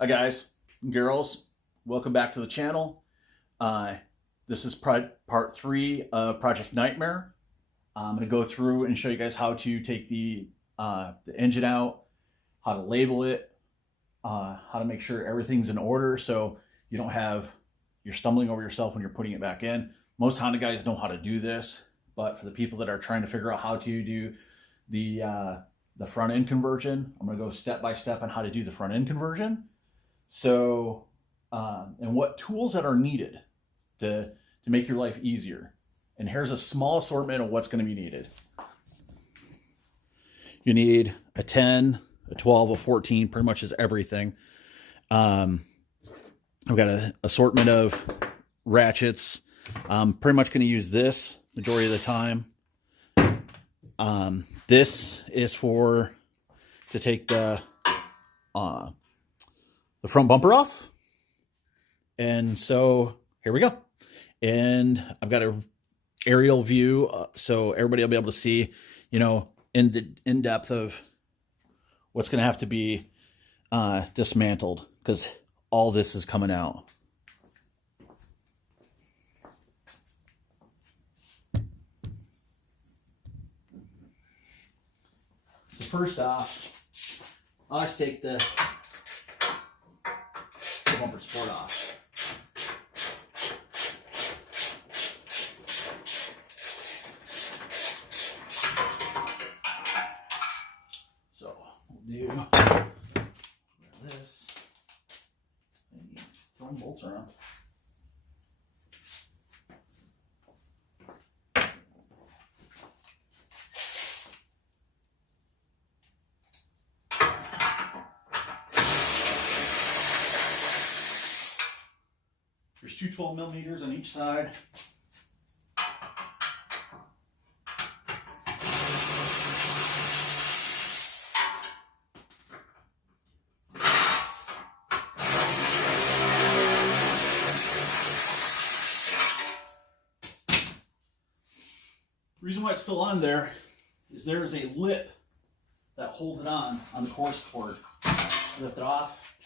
Hi guys and girls, welcome back to the channel. This is part 3 of Project Nightmare. I'm going to go through and show you guys how to take the engine out, how to label it, how to make sure everything's in order so you don't have, you're stumbling over yourself when you're putting it back in. Most Honda guys know how to do this, but for the people that are trying to figure out how to do the front end conversion, I'm going to go step by step on how to do the front end conversion. So, and what tools that are needed to make your life easier. And here's a small assortment of what's going to be needed. You need a 10, a 12, a 14, pretty much is everything. I've got an assortment of ratchets. I'm pretty much going to use this majority of the time. This is to take the front bumper off. And so here we go. And I've got an aerial view so everybody will be able to see, in depth of what's going to have to be dismantled, because all this is coming out. So first off, I always take the bumper support off. So we'll do this and throwing bolts around. There's two 12 millimeters on each side. The reason why it's still on there is there is a lip that holds it on the core support. Lift it off,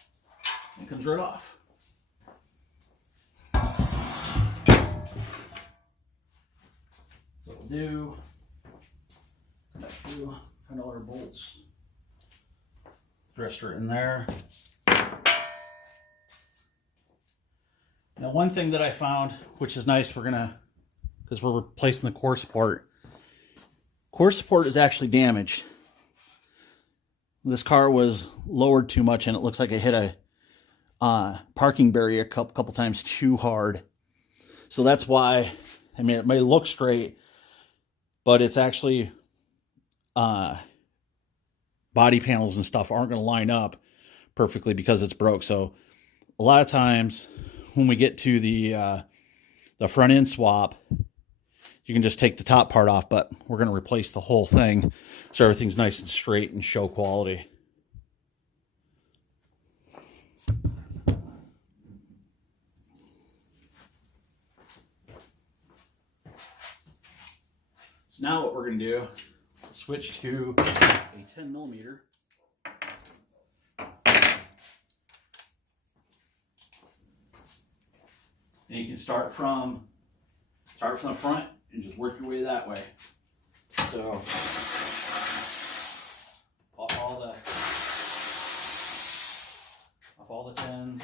and it comes right off. So we'll do kind of our bolts. The rest are in there. Now, one thing that I found, which is nice, because we're replacing the core support. Core support is actually damaged. This car was lowered too much, and it looks like it hit a parking barrier a couple times too hard. So that's why, it may look straight, but it's actually body panels and stuff aren't going to line up perfectly because it's broke. So a lot of times when we get to the front end swap, you can just take the top part off, but we're going to replace the whole thing so everything's nice and straight and show quality. So now what we're going to do, switch to a 10 millimeter. And you can start from the front and just work your way that way. So off all the 10s.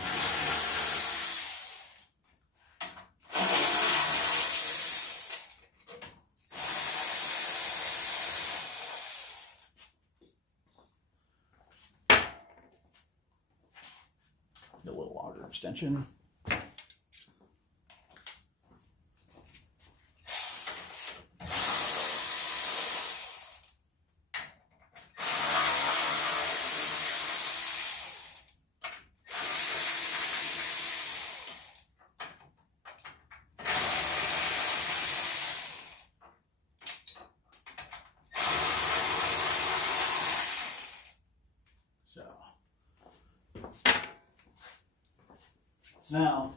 A little longer extension. So now,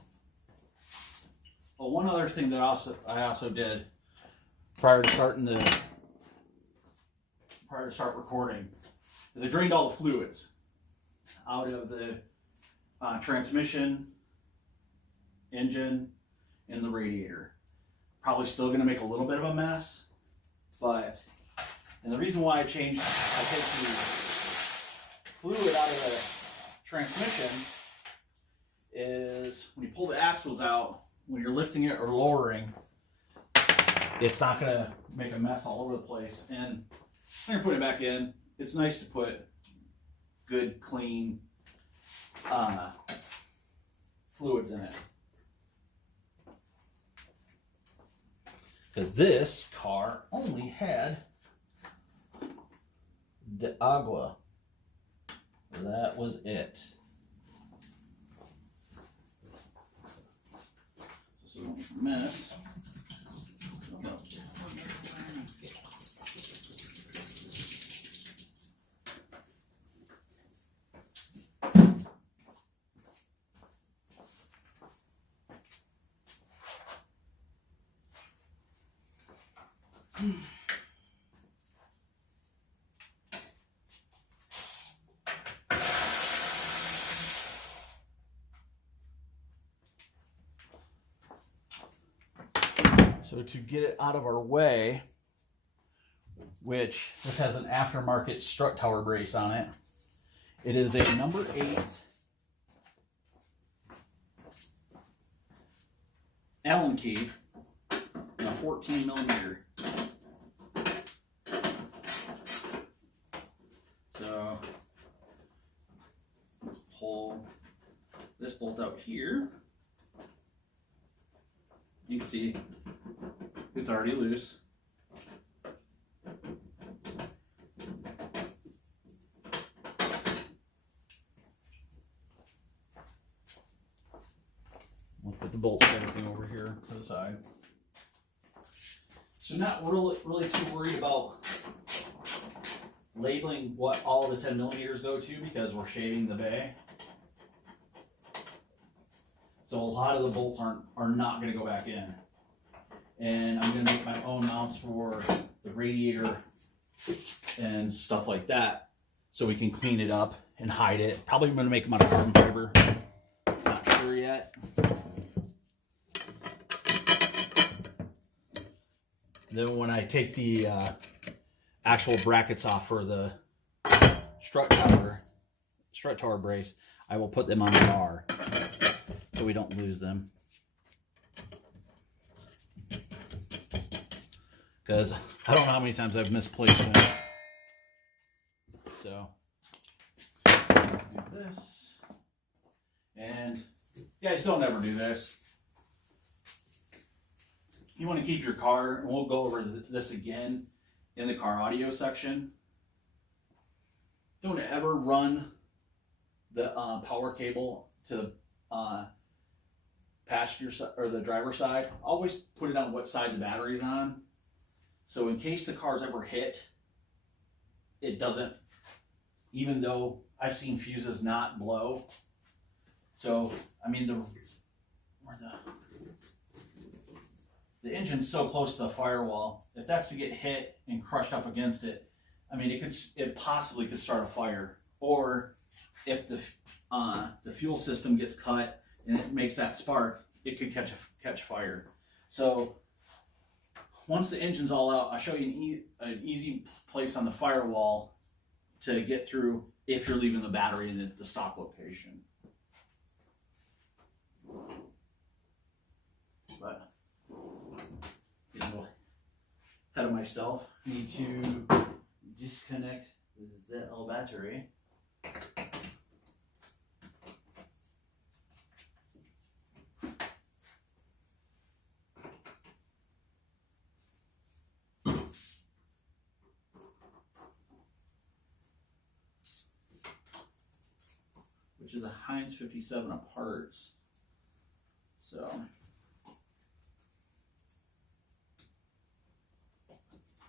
one other thing that I also did prior to start recording is I drained all the fluids out of the transmission, engine, and the radiator. Probably still going to make a little bit of a mess, but, and the reason why I take the fluid out of the transmission is when you pull the axles out, when you're lifting it or lowering, it's not going to make a mess all over the place. And when you're putting it back in, it's nice to put good, clean fluids in it. Because this car only had de agua. That was it. This is a mess. So to get it out of our way, which this has an aftermarket strut tower brace on it, it is a number 8 Allen key and a 14 millimeter. So pull this bolt out here. You can see it's already loose. We'll put the bolts and everything over here to the side. So not really too worried about labeling what all the 10 millimeters go to because we're shading the bay. So a lot of the bolts are not going to go back in. And I'm going to make my own mounts for the radiator and stuff like that so we can clean it up and hide it. Probably going to make them out of carbon fiber. Not sure yet. Then when I take the actual brackets off for the strut tower brace, I will put them on the bar so we don't lose them. Because I don't know how many times I've misplaced them. So let's do this. And guys, don't ever do this. You want to keep your car, and we'll go over this again in the car audio section. Don't ever run the power cable to the passenger side or the driver's side. Always put it on what side the battery is on. So in case the car's ever hit, it doesn't, even though I've seen fuses not blow. So, I mean, the engine's so close to the firewall, if that's to get hit and crushed up against it, I mean, it possibly could start a fire. Or if the fuel system gets cut and it makes that spark, it could catch fire. So once the engine's all out, I'll show you an easy place on the firewall to get through if you're leaving the battery in the stock location. But getting a little ahead of myself. Need to disconnect the L battery. Which is a Heinz 57 of parts. So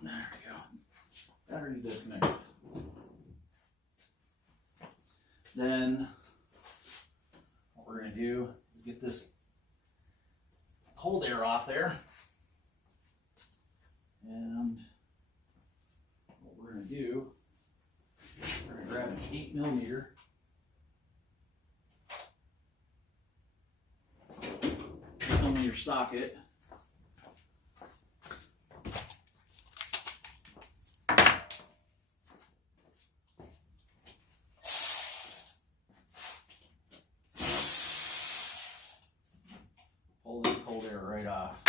there we go. Battery disconnected. Then what we're going to do is get this cold air off there. And what we're going to do, we're going to grab an 8 millimeter. socket. Pull this cold air right off.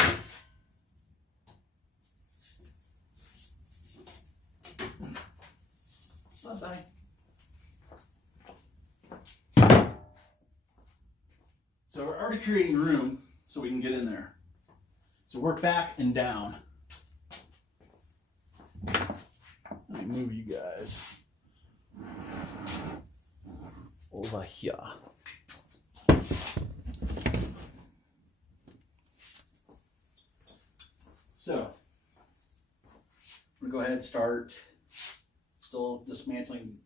Bye-bye. So we're already creating room so we can get in there. So work back and down. Let me move you guys over here. So I'm gonna go ahead and start still dismantling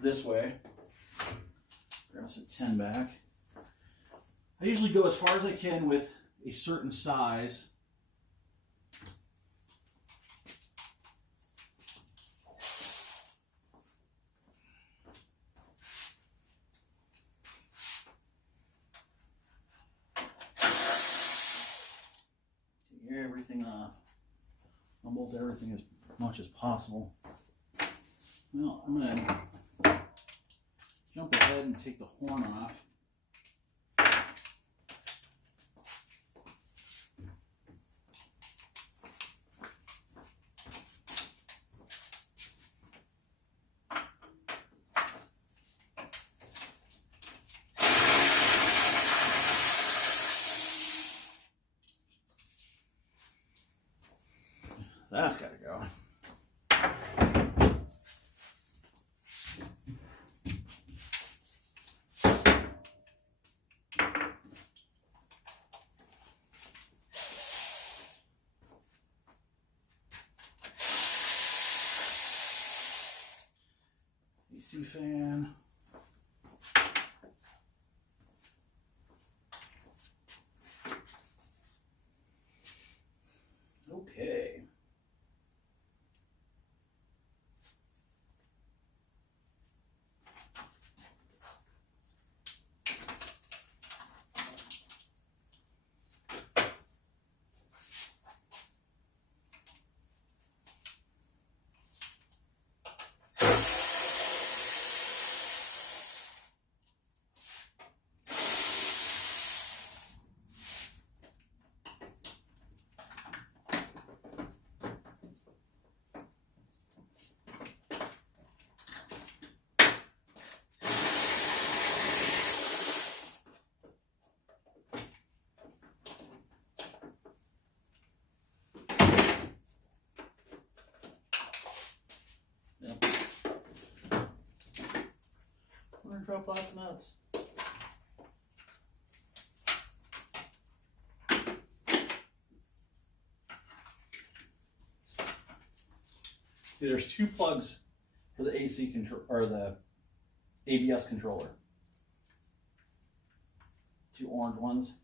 this way. Grab some 10 back. I usually go as far as I can with a certain size. Take everything off. Almost everything as much as possible. Well, I'm going to jump ahead and take the horn off. So that's got to go. AC fan. Okay. We're gonna drop lots of nuts. See, there's two plugs for the AC control or the ABS controller. Two orange ones,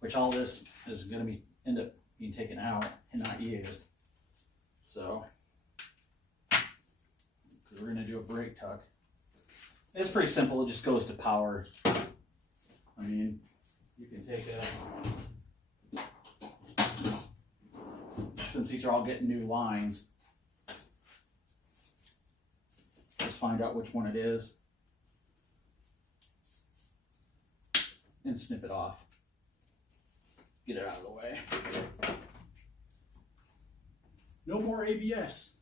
which all this is going to end up being taken out and not used. So, because we're going to do a brake tuck. It's pretty simple. It just goes to power. I mean, you can take a, since these are all getting new lines, just find out which one it is and snip it off. Get it out of the way. No more ABS.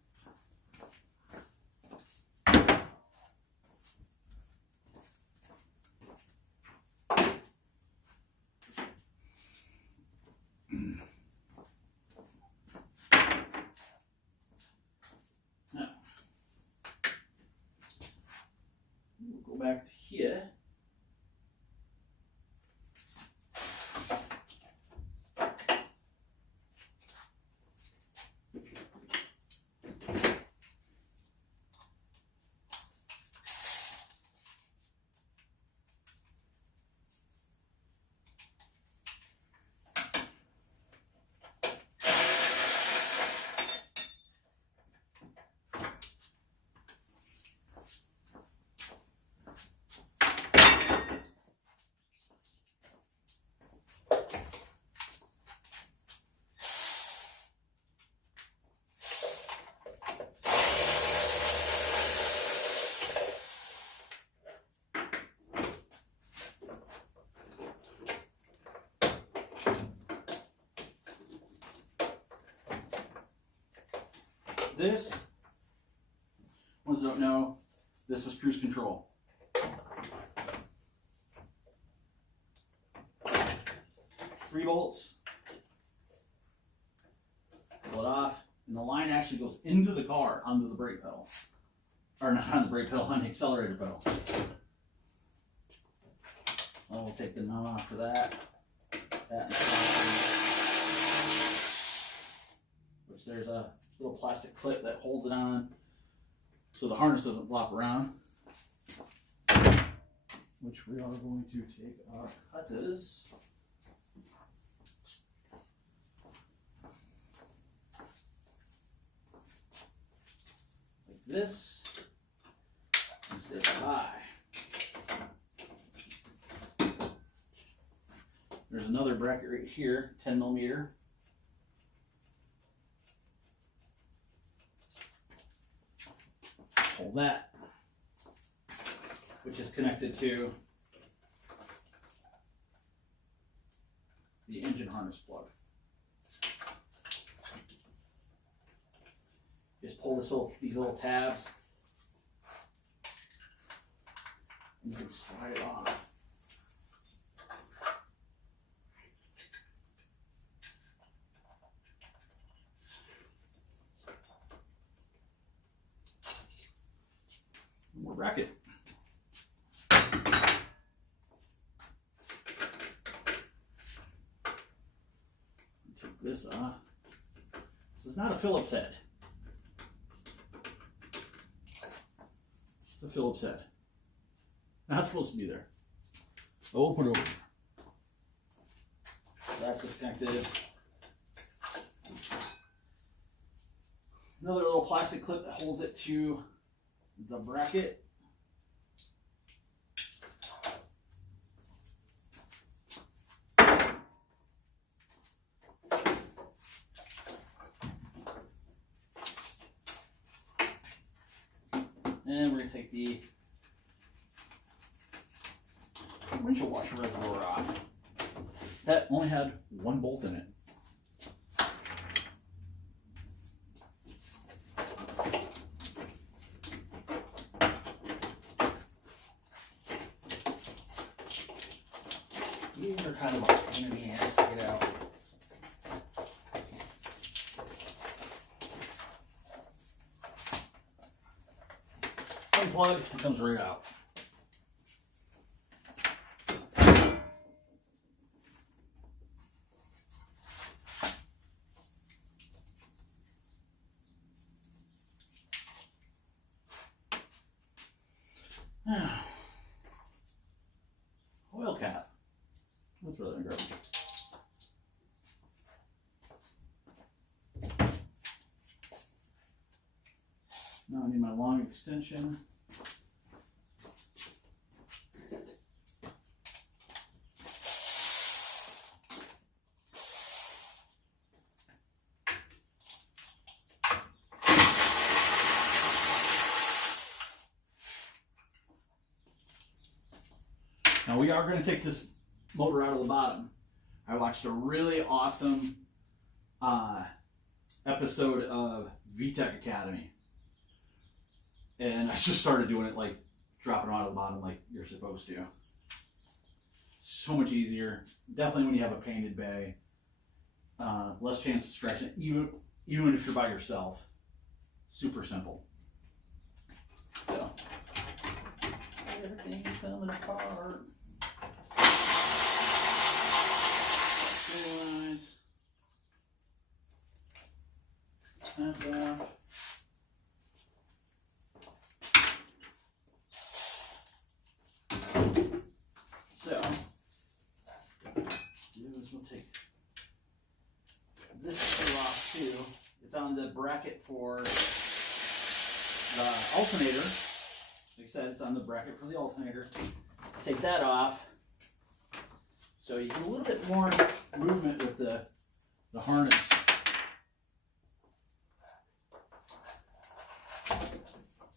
Now, we'll go back to here. This, ones that don't know, this is cruise control. 3 bolts. Pull it off, and the line actually goes into the car onto the brake pedal. Or not on the brake pedal, on the accelerator pedal. Well, we'll take the knob off for that. Which there's a little plastic clip that holds it on so the harness doesn't flop around. Which we are going to take our cutters. Like this. And say bye. There's another bracket right here, 10 millimeter. Hold that, which is connected to the engine harness plug. Just pull these little tabs, and you can slide it off. More bracket. Take this off. This is not a Phillips head. It's a Phillips head. Not supposed to be there. Oh, we'll put it over. That's disconnected. Another little plastic clip that holds it to the bracket. And we're going to take the windshield washer reservoir off. That only had 1 bolt in it. These are kind of a pain in the ass to get out. Unplug, it comes right out. Oil cap. Let's throw that in the garbage. Now I need my long extension. Now we are going to take this motor out of the bottom. I watched a really awesome episode of VTech Academy. And I just started doing it, like dropping them out of the bottom like you're supposed to. So much easier. Definitely when you have a painted bay. Less chance of scratching, even if you're by yourself. Super simple. So, everything's coming apart. Realize. That's off. So, we'll take this screw off too. It's on the bracket for the alternator. Like I said, it's on the bracket for the alternator. Take that off. So you get a little bit more movement with the harness.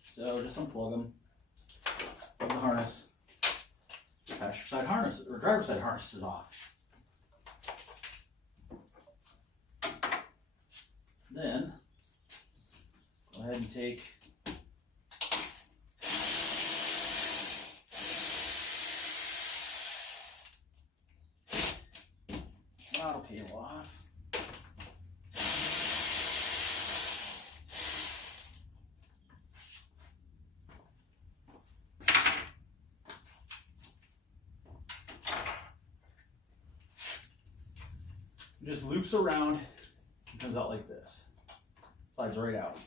So just unplug them. Plug the harness. Passenger side harness or driver's side harness is off. Then ahead and take throttle cable off. It just loops around and comes out like this. Slides right out.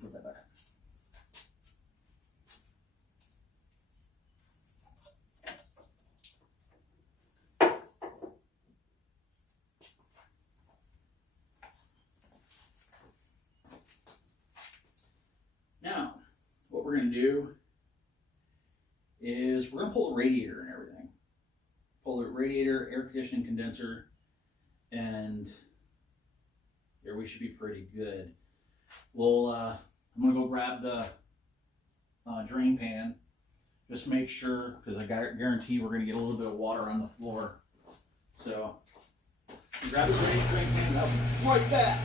Put that back. Now, what we're going to do is we're going to pull the radiator and everything. Pull the radiator, air conditioning condenser, and there we should be pretty good. We'll, I'm going to go grab the drain pan. Just make sure, because I guarantee we're going to get a little bit of water on the floor. So, grab the drain pan, I'll be right back.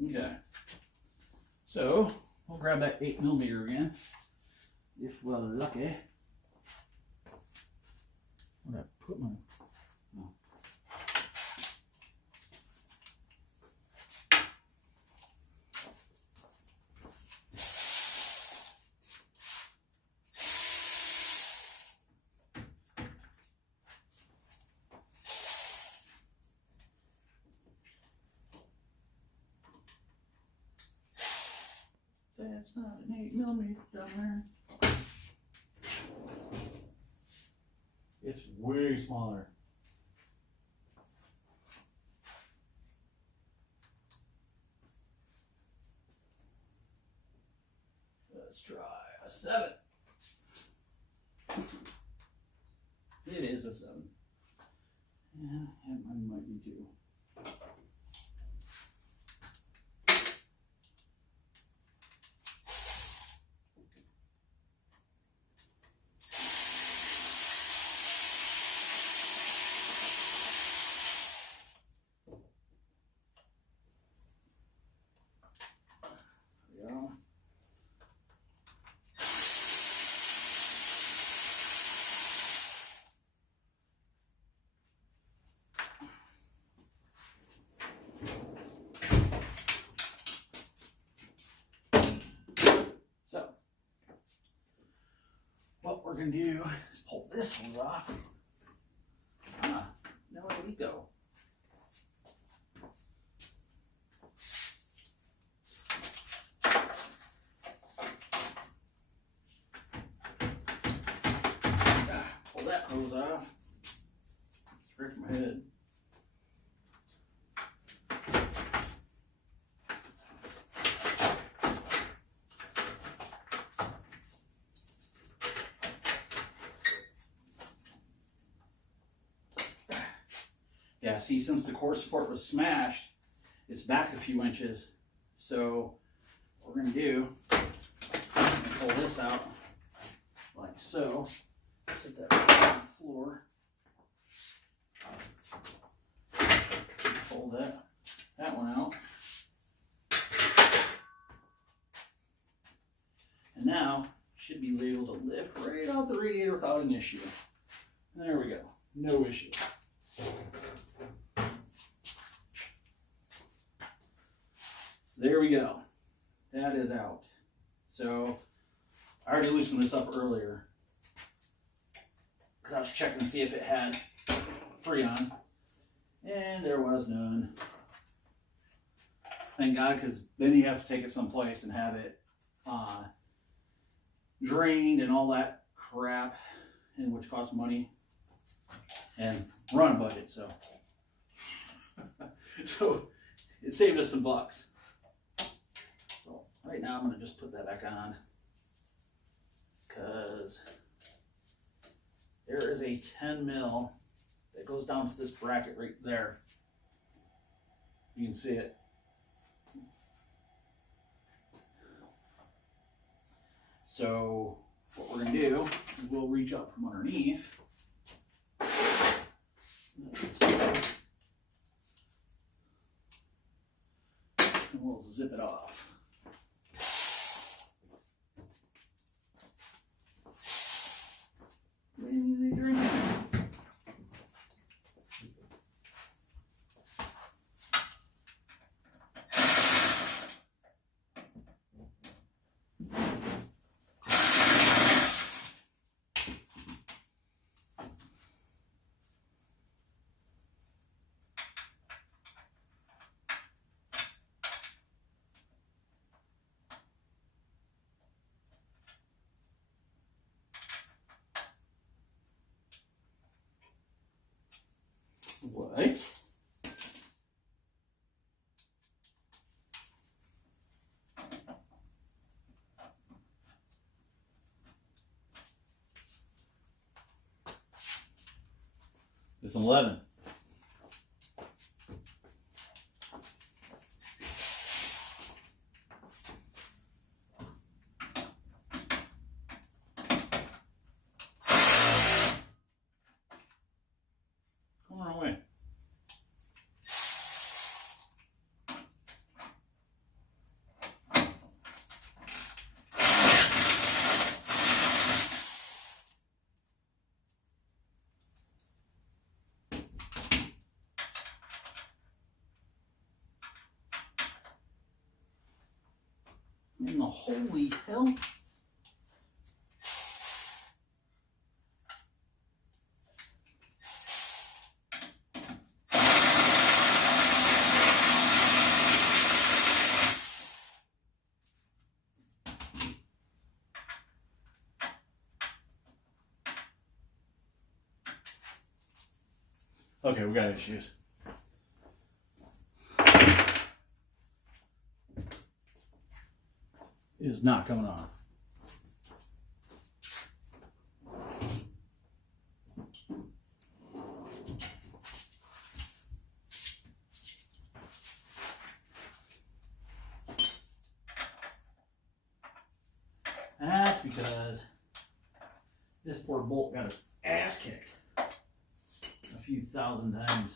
Okay, so we'll grab that 8mm again, if we're lucky. Where'd I put my? Oh. That's not an 8mm down there. It's way smaller. Let's try a 7. It is a 7. Yeah, mine might be 2. So, what we're going to do is pull this one off. Now where did he go? Pull that hose off. Scratch my head. Yeah, see, since the core support was smashed, it's back a few inches. So what we're going to do is pull this out like so. Sit that right on the floor. Pull that one out. And now should be able to lift right out the radiator without an issue. And there we go. No issue. So there we go. That is out. So I already loosened this up earlier because I was checking to see if it had Freon, and there was none. Thank God, because then you have to take it someplace and have it drained and all that crap. and which costs money and run a budget. So, so it saved us some bucks. So right now I'm going to just put that back on because there is a 10 mil that goes down to this bracket right there. You can see it. So what we're going to do is we'll reach up from underneath. And we'll zip it off. What? It's an 11. Come on away. In the holy hell. Okay, we got issues. It is not coming on. That's because this poor bolt got its ass kicked a few thousand times.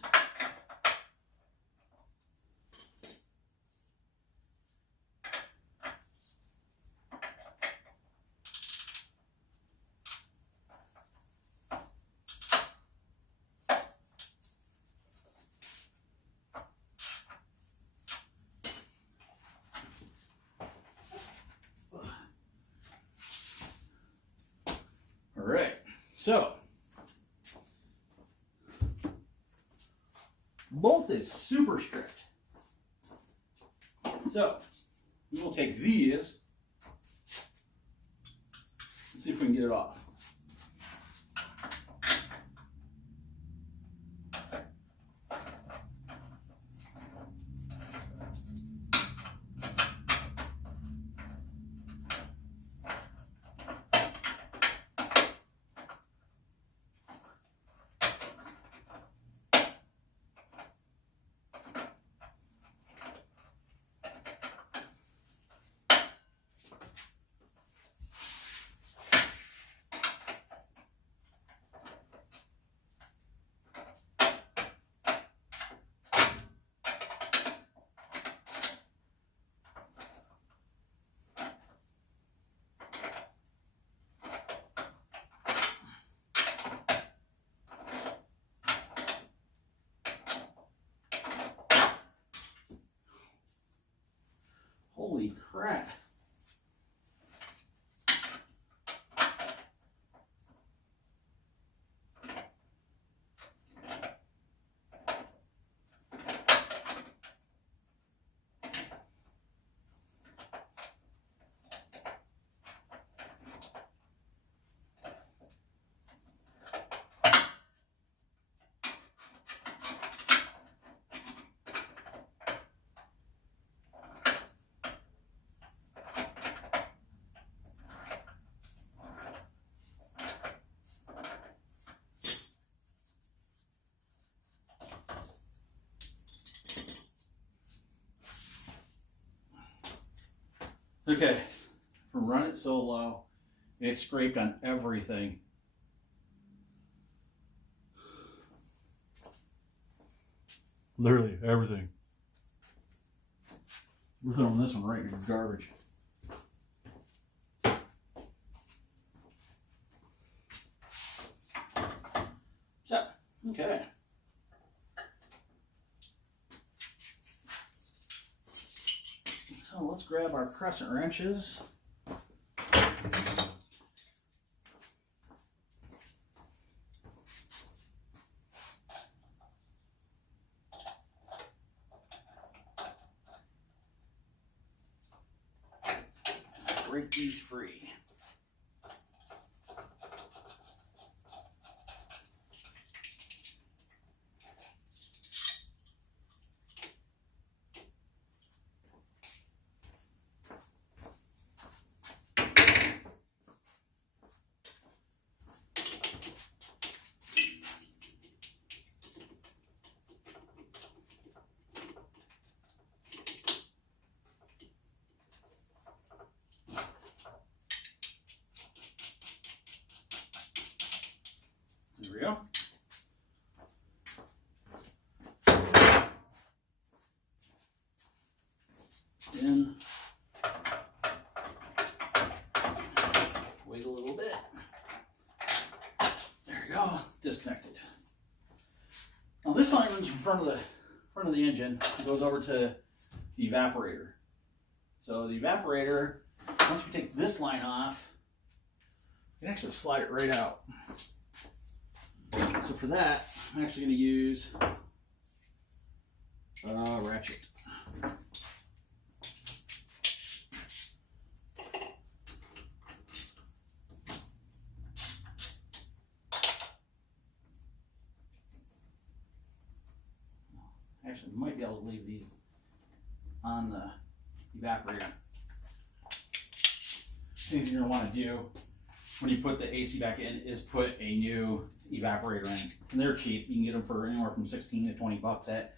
All right, so bolt is super strict. So we will take these. Let's see if we can get it off. Okay, from run it so low, it scraped on everything. Literally everything. We're throwing this one right in the garbage. So, okay. So let's grab our crescent wrenches. Break these free. There we go. Then wait a little bit. There you go. Disconnected. Now this line runs from front of the engine. It goes over to the evaporator. So the evaporator, once we take this line off, we can actually slide it right out. So for that, I'm actually going to use a ratchet. Actually, we might be able to leave these on the evaporator. Things you're going to want to do when you put the AC back in is put a new evaporator in. And they're cheap. You can get them for anywhere from 16 to 20 bucks at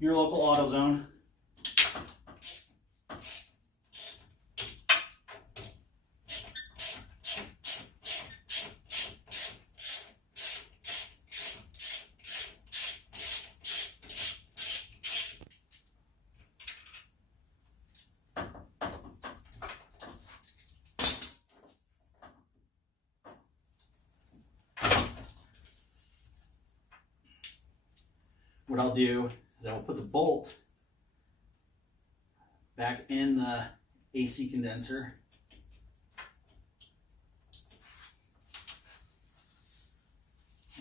your local AutoZone. What I'll do is I'll put the bolt back in the AC condenser.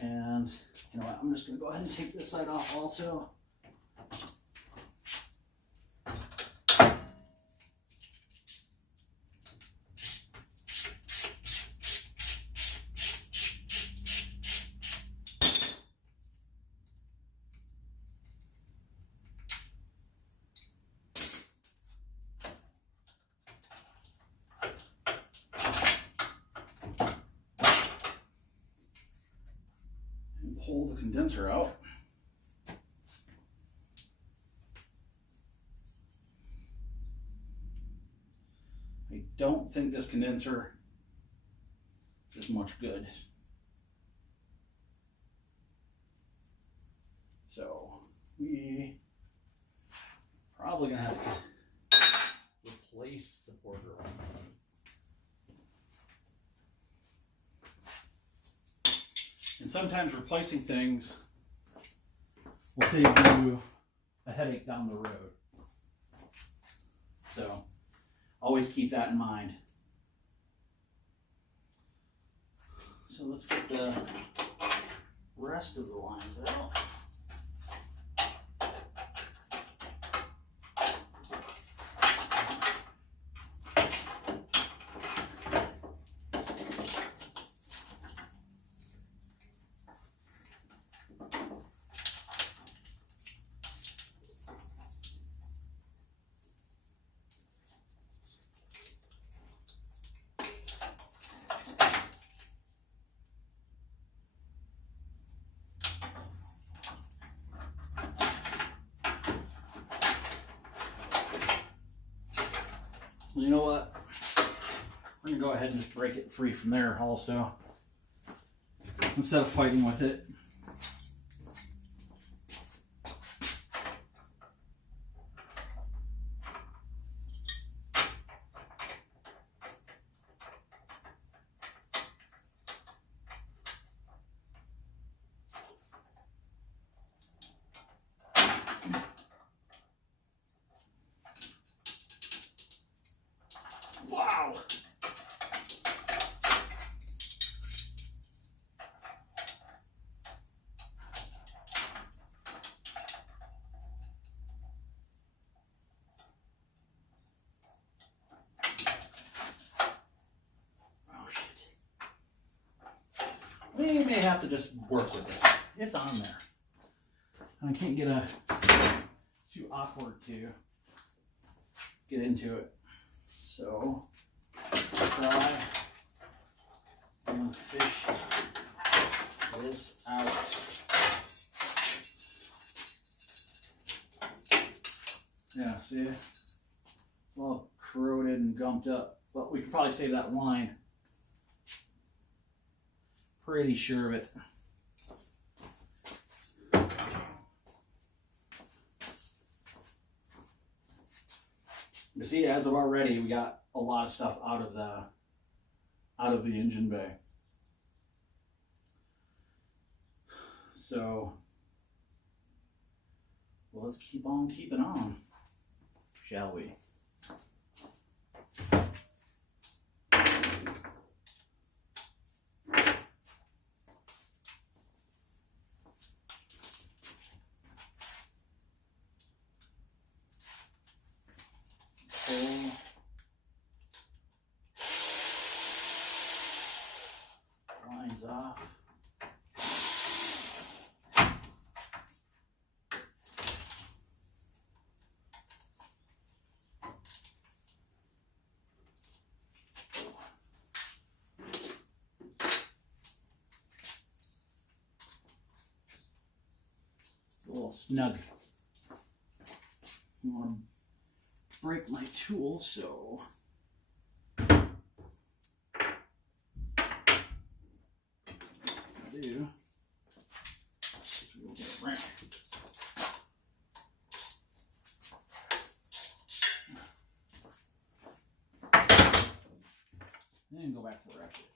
And you know what, I'm just going to go ahead and take this side off also. Pull the condenser out. I don't think this condenser is much good. So we probably gonna have to replace the porter. And sometimes replacing things will save you a headache down the road. So always keep that in mind. So let's get the rest of the lines out. You know what? We're going to go ahead and just break it free from there also, instead of fighting with it. Wow! Oh shit. We may have to just work with it. It's on there. I can't get it's too awkward to get into it. So, try and fish this out. Yeah, see? It's all corroded and gumped up. But we could probably save that line. Pretty sure of it. You see, as of already, we got a lot of stuff out of the engine bay. So, well, let's keep on keeping on, shall we? Pull lines off. It's a little snug. I want to break my tool, so do. We'll get it right. And go back to the ratchet.